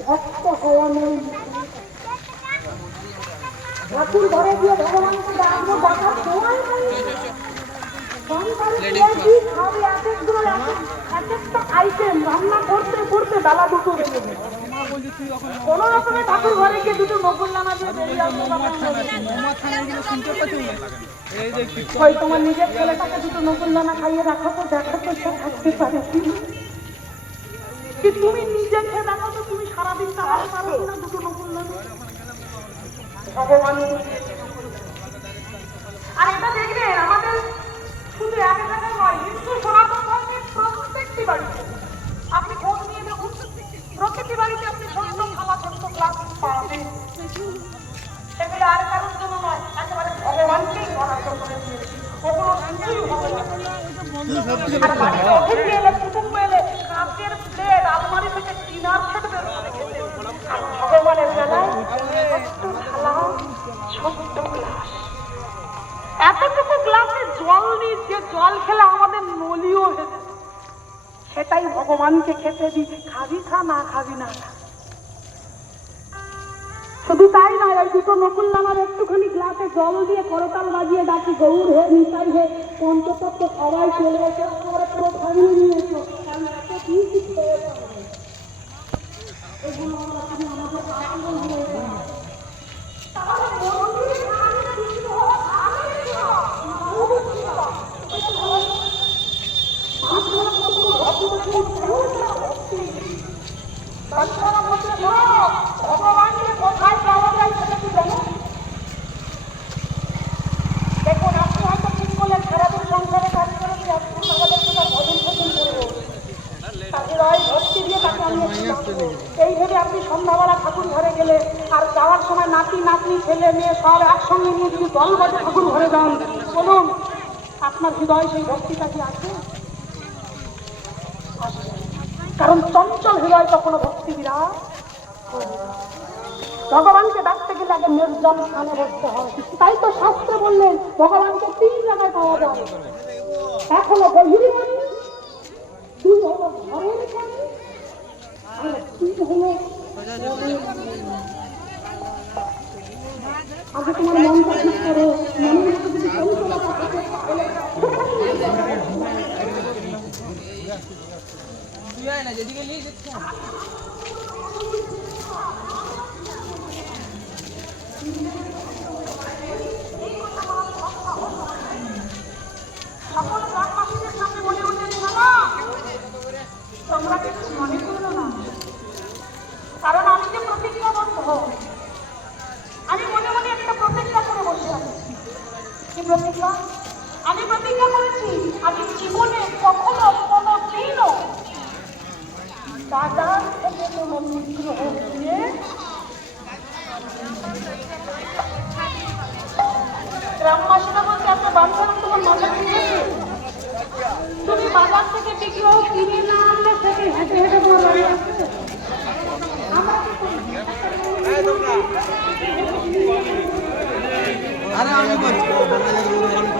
ভক্ত ঠাকুর ঘরে গিয়ে ভগবানকে ডাকবো ডাকার সময় কোন রকমে ঠাকুর ঘরে গিয়ে দুটো মোকল্লামা তোমার নিজের ছেলেটাকে দুটো নকুল দানা খাইয়ে রাখা তো, দেখা তো সে থাকতে পারে কি তুমি নিজে খেয়ে দেখো তো তুমি সারাদিন চালাতে পারো কিনা দুটো নকুল দানা ভগবান আর এটা দেখবে আমাদের শুধু এক জায়গায় নয় হিন্দু সনাতন ধর্মের প্রত্যেকটি বাড়িতে। আপনি খোঁজ নিয়ে দেখুন প্রত্যেকটি বাড়িতে আপনি ছোট্ট খালা ছোট্ট ক্লাস পাবেন সেগুলো আর কারোর জন্য নয়। একেবারে ভগবানকেই বরাদ্দ করে দিয়েছি। ওগুলো ভগবান। আর বাড়িতে অতিথি এলে, কুটুম্ব এলে কাঁচের প্লেট আলমারি থেকে টিনার সেট বের করে ভগবানের এতটুকু গ্লাসে জল নিই, যে জল খেলে আমাদের নলিও যেত। সেটাই ভগবানকে খেতে দিই, খাবি খা, না খাবি না। শুধু তাই নয়, ওই দুটো নকুল নামার একটুখানি গ্লাসে জল দিয়ে করতাল বাজিয়ে ডাকি, গৌর হে নিতাই হে পঞ্চতত্ত্ব সবাই চলে এসে পুরো ফ্যামিলি নিয়ে কি খেয়ে যাবে। এগুলো শুধু আমাদের আত্মীয় হয়ে যায়। তাহলে মন্দিরে খাওয়ানো কিছু হওয়া খাবে না। বহু কিছু হয়। আপনারা কত ভক্তি ভক্তি বাচ্চারা বলছে শোনো, ভগবানকে কোথায় পাওয়া যায় সেটা কি জানো? দেখুন আপনি হয়তো ঠিক করলেন সারাদিন সংসারে কাজ করে কি আজকে সকালে একটু তার ভজন ফজন করব তাকে রয় ভক্তি দিয়ে তাকে আমি একটু ডাকবো। এই ভেবে আপনি সন্ধ্যাবেলা ঠাকুর ঘরে গেলে আর যাওয়ার সময় নাতি, নাতনি, ছেলে, মেয়ে সব একসঙ্গে নিয়ে যদি দল বাজে ঠাকুর ঘরে যান, বলুন, আপনার হৃদয় সেই ভক্তিটা কি আছে? কারণ চঞ্চল হৃদয় কখনো ভক্তি বিরাট ভগবানকে ডাকতে গেলে আগে নির্জন স্থানে বসতে হয়। তাই তো শাস্ত্রে বললেন ভগবানকে তিন জায়গায় পাওয়া যায়। হলো বহির্মণি, দুই হলো ঘরের আর তিন হলো। আগে তোমার মনটা ঠিক করো মনের মতো যদি চঞ্চলতা থাকে নিয়ে সকল আমি প্রতিজ্ঞা করেছি, আমি জীবনে কখনো কোনো দিনও বাজার থেকে কোনো কিনে গ্রামবাসীরা বলছে একটা বাচ্চা তোমার মাথা তুমি বাজার থেকে বিগ্রহ কিনে না আনলে থেকে হেঁটে হেঁটে তোমার বাড়ি আসবে আমরা কি করি? কেন বলুন গ্রামবাসীদের সবাইকে বাচ্চারা মনে দিল শোনো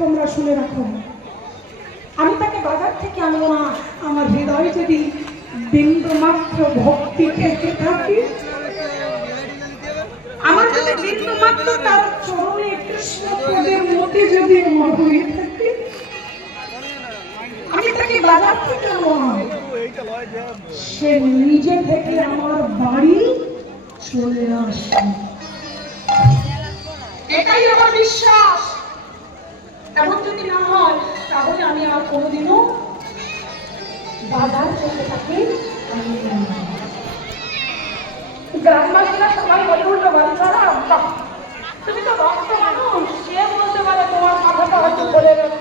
তোমরা শুনে রাখো। আমি তাকে বাজার থেকে আনব না, আমার হৃদয় যদি বিন্দু মাত্র ভক্তি থেকে থাকে, আমার আমি তাকে বাজার থেকে সে থেকে আমার বাড়ি চলে আসে। এটাই আমার বিশ্বাস। এমন যদি না হয়, তাহলে আমি আর কোনোদিনও বাধার করতে থাকি গ্রামবাসীরা সবাই বলে উঠল বাচ্চারা তুমি তো রক্ত মানুষ সে বলতে পারে তোমার মাথাটা হয়তো বলে গেল